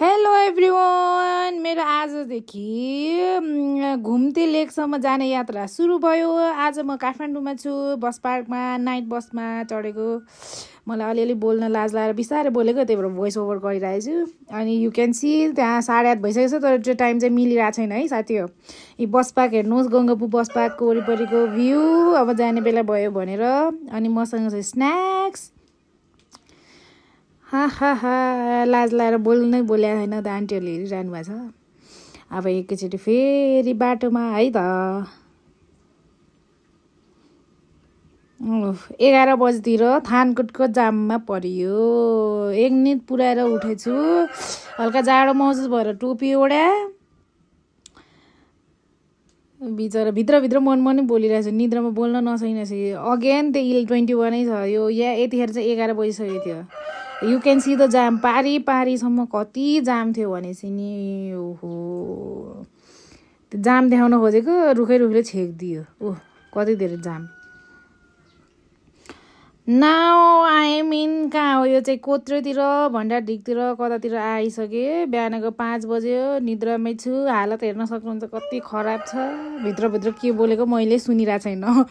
Hello everyone, मेरो आजदेखि घुम्ती लेकसम्म जाने यात्रा सुरु भयो। आज म काठमाडौँमा छु, बस पार्कमा नाइट बसमा चढेको। मलाई अलिअलि बोल्न लाज लागेर बिस्तारै बोलेको, त्यही भएर भोइस ओभर गरिरहेको छु। अनि यु क्यान सी त्यहाँ 8:30 भइसकेको छ, तर त्यो टाइम चाहिँ मिलिरहेको छैन है साथी हो। यी बस पार्क हेर्नुहोस्, गङ्गापु बस पार्कको वरिपरिको भ्यू। अब जाने बेला भयो भनेर अनि मसँग चाहिँ स्न्याक्स। हा हा हा, लाज लाएर बोल्नै बोलेको छैन त, आन्टीहरूले हेरिरहनु भएको छ। अब एकैचोटि फेरि बाटोमा है त। 11 बजीतिर थानकोटको जाममा परियो। 1 मिनट पुऱ्याएर उठेछु, हल्का जाडो महसुस भएर टोपी ओढा। बिचरा भित्रभित्र मन बोलिरहेको छु, निद्रामा बोल्न नसकिनेछ। अगेन त्यो 21 नै छ यो, यतिखेर चाहिँ 11 बजिसकेको थियो। यु क्यान सी द जाम, पारीसम्म कति जाम थियो भनेपछि नि। ओहो, त्यो जाम देखाउन खोजेको रुखैले छेकिदियो। ओह, कति धेरै जाम। नाउ आइएम इन, कहाँ हो यो चाहिँ, कोत्रोतिर भण्डारढिकतिर कतातिर आइसकेँ। बिहानको 5 बज्यो, निद्रामै छु। हालत हेर्न सक्नुहुन्छ कति खराब छ। भित्रभित्र के बोलेको मैले सुनिरहेको छैन।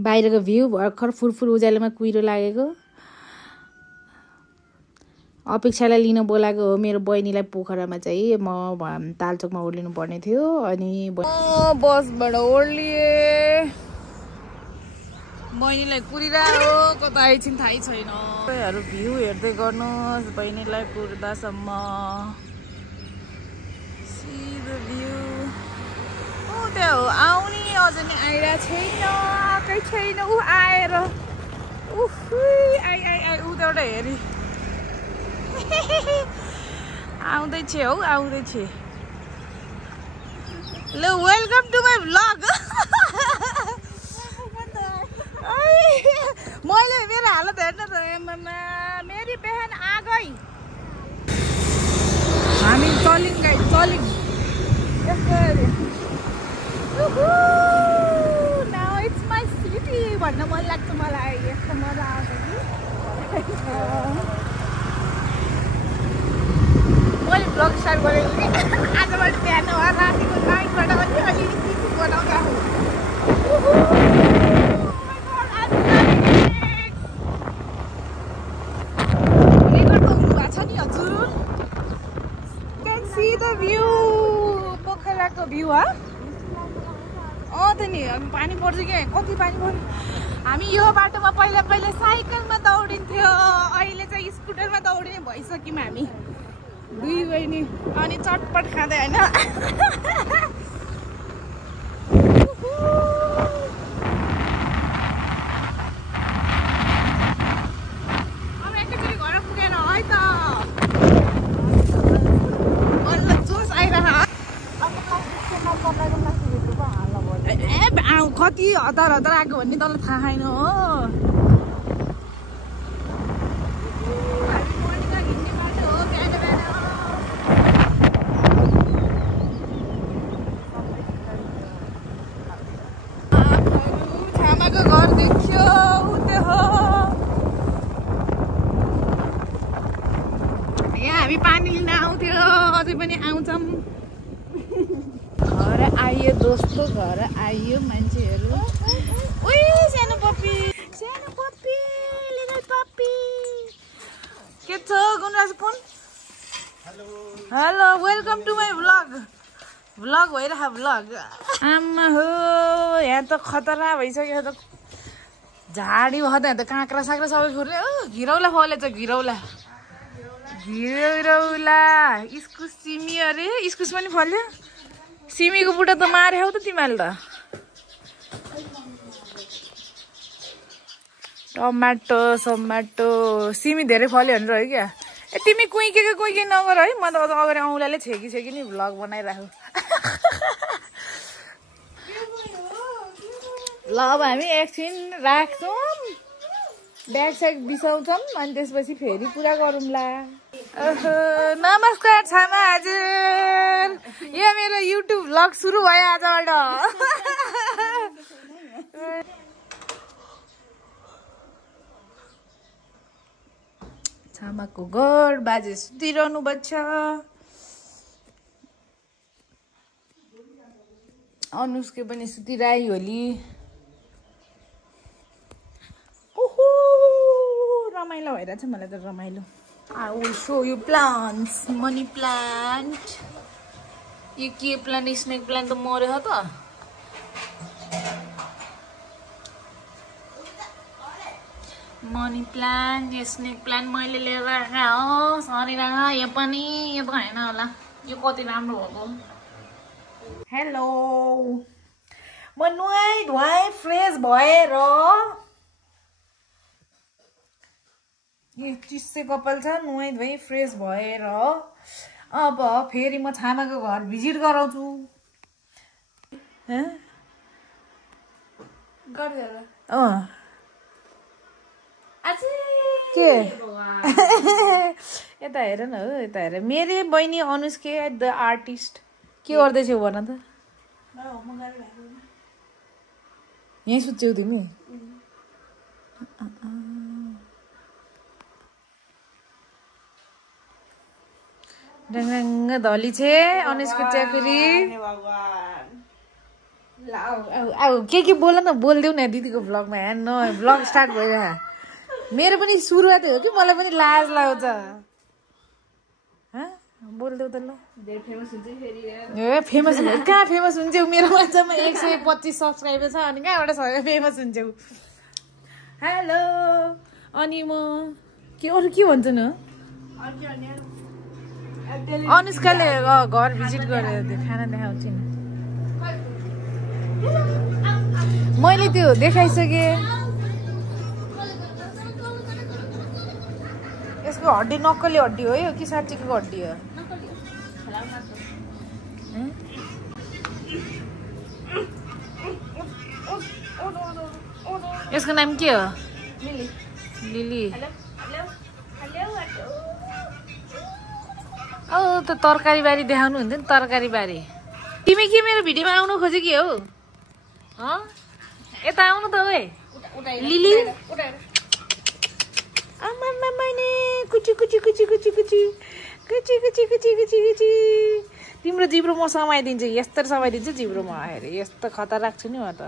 बाहिरको भ्यू भर्खर फुरफुर उज्यालोमा कुहिरो लागेको। अपेक्षालाई लिन बोलाएको हो मेरो बहिनीलाई पोखरामा चाहिँ। म तालचोकमा ओर्लिनु पर्ने थियो अनि बसबाट ओर्लिएँ। बहिनीलाई कुरिरह्यो, कता आइछिन् थाहै छैन। भ्यू हेर्दै गर्नुहोस् बहिनीलाई कुर्दासम्म। त्यहाँ हो आउने, अझ नै आइरहेको छैन, आएकै छैन। ऊ आएर आइ ऊ त एउटा हेरी आउँदैछ हौ, आउँदैछ। ल, वेलकम टु माई भ्लग। मैले मेरो हालत हेर्न त, मेरी बहन आ गई। हामी चलिङ गाई, चलिङ। नाउ इट्स माई सिटी भन्न मन लाग्छ मलाई। यस्तो मजा आउँछ कि। मैले भ्लग स्टार्ट गरेको कि आजबाट बिहान रातिको 9बाट अलि सिटी बनाउँदा रेकर्ड त हुनुभएको छ नि हजुर। क्यान सी द भ्यू, पोखराको भ्यू। त नि पानी पर्छ क्या, कति पानी पर्यो। हामी यो बाटोमा पहिला साइकलमा दौडिन्थ्यो, अहिले चाहिँ स्कुटरमा दौडिने भइसक्यौँ हामी दुई बहिनी। अनि चटपट खाँदै होइन। अब एकैचोटि घर पुगेर है त, बल्ल जोस आइरह। कति हतार आएको भन्ने तँलाई थाहा छैन हो। छामाको घर देख्यो, उते हो। यहाँ हामी पानी लिन आउँथ्यो, अझै पनि आउँछौँ। घर आइयो दोस्तो, घर आइयो मान्छेहरू। उही सानो पप्पी, लिटल पप्पी। के छ Gunraj phone? Hello, welcome to my vlog भइरह भ्लग। आमा हो, यहाँ त खतरा भइसक्यो त। झाडी भयो त, यहाँ त काँक्रा साक्रा सबै फुर्ने। घिरौला फलेछ, घिरौला। इस्कुस, सिमी। अरे इस्कुस पनि फल्यो। सिमीको बुटा त मार्यौ त तिमीले त। टमाटो सिमी धेरै फल्यो भनेर है क्या। तिमी कुइके नगर है, म त अगाडि औँलाले छेकी नि भ्लग बनाइराखु। ल, अब हामी एकछिन राख्छौँ, ब्याग स्याग बिसाउँछौँ अनि त्यसपछि फेरि पुरा गरौँला। नमस्कार छामा हजुर, यहाँ मेरो युट्युब भ्लग सुरु भयो आजबाट। छामाको घर बाजे सुतिरहनु भएको छ अनुष्के पनि सुतिराई होली ओहो रमाइलो भइरहेछ मलाई त रमाइलो I will show you plants money plant यो के प्लान्ट स्नेक प्लान्ट त मर्यो त मनी प्लान्ट यो स्नेक प्लान्ट मैले लिएर आएको हो सरी यो पनि यो त हैन होला यो कति राम्रो भएको हेलो म नुहाई धुवाई फ्रेस भएर यो चिस्से कपाल छ नुहाई धुवाई फ्रेस भएर अब फेरि म छामाको घर भिजिट गराउँछु के यता हेर न हो यता हेर मेरो बहिनी अनुष्के द आर्टिस्ट के गर्दैछौ भन त यहीँ सुत्छौ तिमी रंग धली छे अनुष्के चाकरी के बोल न बोलिदेऊ न दिदीको भ्लगमा हेर्न न भ्लग स्टार्ट भइरहेको मेरो पनि सुरुवात हो कि मलाई पनि लाज लाग्छ बोलिदेऊ त ल ए फेमस कहाँ फेमस हुन्छौ मेरो मान्छेमा 125 सब्सक्राइबर छ अनि कहाँबाट फेमस हुन्छौ हेलो अनि म के अरू के भन्छ न अनुष्काले घर भिजिट गरेर खाना देखाउँछु नि मैले त्यो देखाइसके यसको हड्डी नक्कली हड्डी हो यो कि साँच्चीको हड्डी हो यसको नाम के हो लिली औ त तरकारी बारी देखाउनु हुन्थ्यो नि तरकारी बारी तिमी के मेरो भिडियोमा आउनु खोज्यो के हो यता आउनु त ओए लिली आमा मैने कुची कुची कुची कुची कुची कुची कुची कुची कुची कुची तिम्रो जिब्रो म समाइदिन्छु यस्तो समाइदिन्छु जिब्रो म हेरे यस्तो खतरा राख्छु नि म त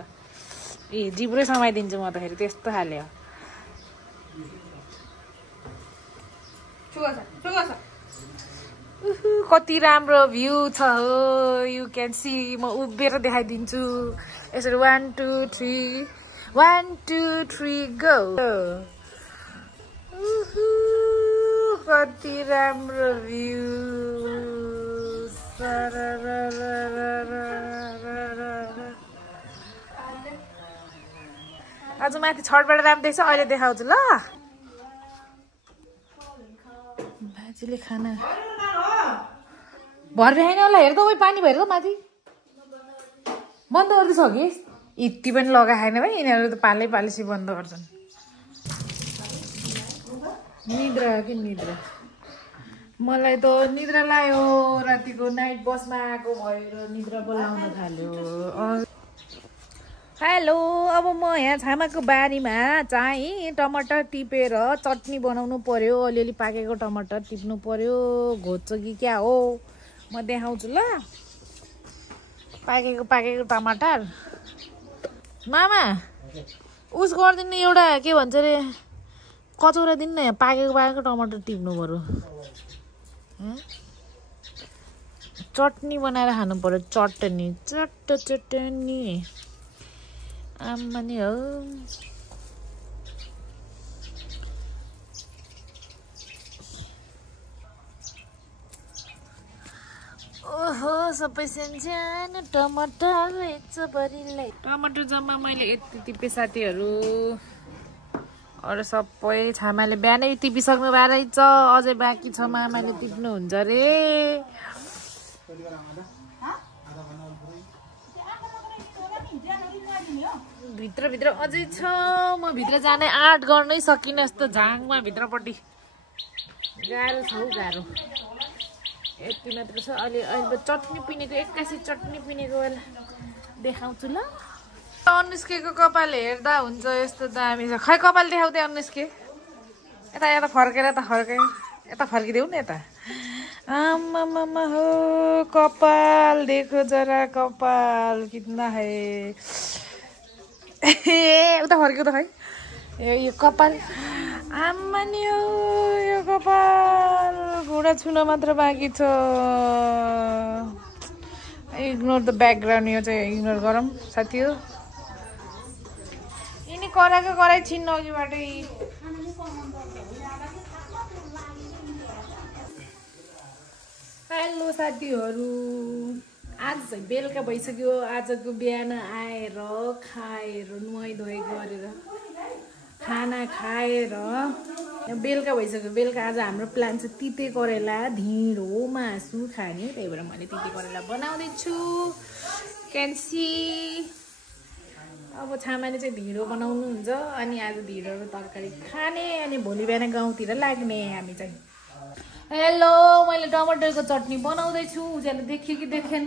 ए जिब्रै समाइदिन्छु म त फेरि त्यस्तो खाले हो कति राम्रो भ्यू छ हो यु क्यान सी म उभिएर देखाइदिन्छु यसरी 1 2 3 1 2 3 गो कति राम्रो भ्यू आज माथि छतबाट राम्रो देख्छ अहिले देखाउँछु ल बाजेले खाना भर्ने होइन होला हेर त ओइ पानी भएर त माथि बन्द गर्दैछ कि यति पनि लगाएन भाइ यिनीहरू त पालै पालेसी बन्द गर्छन् निद्रा कि निद्रा मलाई त निद्रा लाग्यो रातिको नाइट बसमा आएको भएर निद्रा बोलाउन थाल्यो हेलो अब म यहाँ छामाको बारीमा चाहिँ टमाटर टिपेर चटनी बनाउनु पर्यो अलिअलि पाकेको टमाटर टिप्नु पर्यो घोच्छ कि क्या हो म देखाउँछु ल पाकेको टमाटर मामा उस गरिदिनु एउटा के भन्छ रे कचौरा दिनु न यहाँ पाकेको टमाटर टिप्नु पर्यो चटनी बनाएर खानु पर्यो चटनी चटनी आमा नि हो ओहो सबै सानो टमाटर टमाटर जम्मा मैले यति टिपे साथीहरू अरू सबै छामाले बिहानै टिपिसक्नु भएको रहेछ अझै बाँकी छ मामाले टिप्नुहुन्छ रे भित्र अझै छ म भित्र जाने आँट गर्नै सकिनँ यस्तो झाङमा भित्रपट्टि गाह्रो छ हौ गाह्रो यति मात्र छ अहिले चटनी पिनेको 81 चटनी पिनेको बेला देखाउँछु ल अनुष्केको कपाल हेर्दा हुन्छ यस्तो दामी छ खै कपाल देखाउँदै अनुष्के यता यता फर्केर यता फर्किदेऊ न यता आमामामा हो कपाल देखो जरा कपाल कितना है उता फर्क्यो त खै यो कपाल आम्मा नि यो कपाल घुँडा छुन मात्र बाँकी छ इग्नोर द ब्याकग्राउन्ड यो चाहिँ इग्नोर गरौँ साथी हो यिनी कराएको कराइ छिन्न अघिबाटै हेलो साथीहरू आज चाहिँ बेलुका भइसक्यो आजको बिहान आएर खाएर नुहाइ धुवाइ गरेर खाना खाएर बेलुका भइसक्यो बेलुका आज हाम्रो प्लान छ तिते करेला ढिँडो मासु खाने त्यही भएर मैले तिते करेला बनाउँदैछु क्यान्सी अब छामाले चाहिँ ढिँडो बनाउनुहुन्छ अनि आज ढिँडोको तरकारी खाने अनि भोलि बिहान गाउँतिर लाग्ने हामी चाहिँ हेलो मैले टमाटरको चटनी बनाउँदैछु उज्याले देख्यो कि देखेन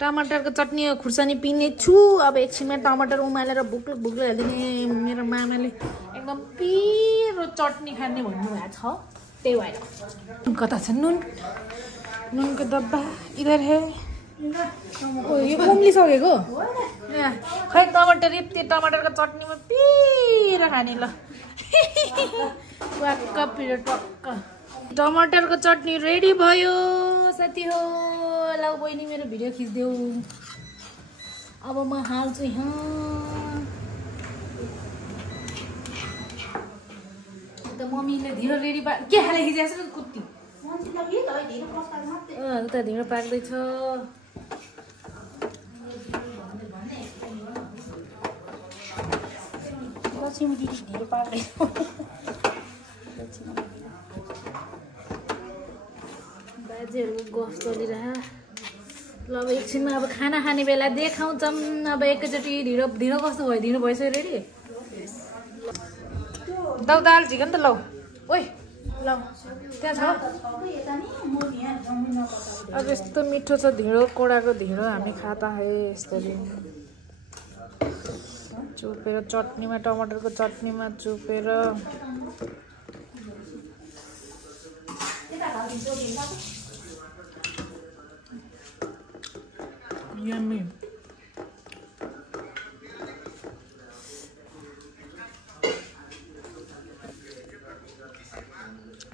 टमाटरको चटनी खुर्सानी पिने छु अब एकछिनमा टमाटर उमालेर भुक्लो भुक्लो हालिदिने मेरो मामाले एकदम पिरो चटनी खाने भन्नुभएको छ त्यही भएर कता छ नुनको डब्बा इधर हे यो उम्लिसकेको खै टमाटर त्यो टमाटरको चटनीमा पिरो खाने ल वाक्क पिरो टक्क टमाटरको चटनी रेडी भयो साथी हो ल बहिनी मेरो भिडियो खिच्देऊ अब म हाल्छु त मम्मीले ढिँडो रेडी के हाले खिचेको छ कुत्ती उता ढिँडो पाक्दैछ लक्ष्मी दिदी ढिँडो पाक्दैछ बाजेहरूको गफ चलिरह ल अब एकछिनमा अब खाना खाने बेला देखाउँछौँ अब एकैचोटि ढिँडो कस्तो भयो ढिँडो भइसक्यो रेडी दाल चिकन त लौ ओइ ल त्यहाँ छ अब यस्तो मिठो छ ढिँडो कोडाको ढिँडो हामी खाता है यस्तरी चुपेर चटनीमा टमाटरको चटनीमा चुपेर Yummy.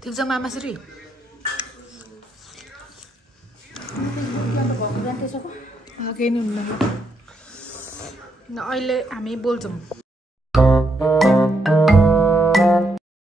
ठिक छ मामाश्री केही नि हुन्न अहिले हामी बोल्छौँ